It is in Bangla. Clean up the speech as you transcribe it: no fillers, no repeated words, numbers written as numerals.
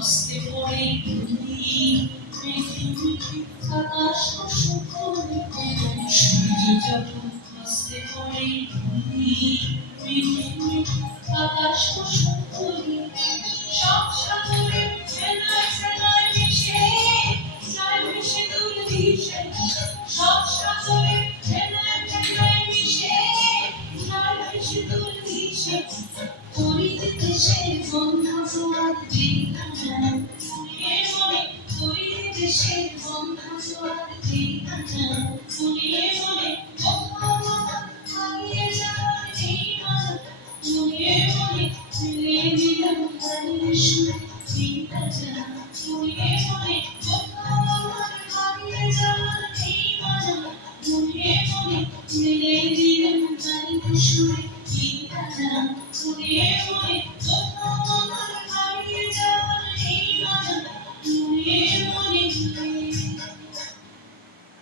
আস্তে পড়ে আকাশ সূর্য যখন আস্তে পড়ে আকাশ সব সাগরে ফেনায় মিশে যায় মিশে দূর দিশে সব সাগরে ফেনায় মিশে যায় মিশে দূর দিশে করিতে দেশে বন্ধু জোয়ার দিন করিতে দেশে বন্ধু জোয়ার দিন মনে মনে হারিয়ে যাওয়ার ঠিকানা মনে মনে মিলিয়ে দিলাম গানের সুর ঠিকানা মনে মনে হারিয়ে যাওয়ার ঠিকানা মনে মনে মিলিয়ে দিলাম গানের সুর ঠিকানা মনে মনে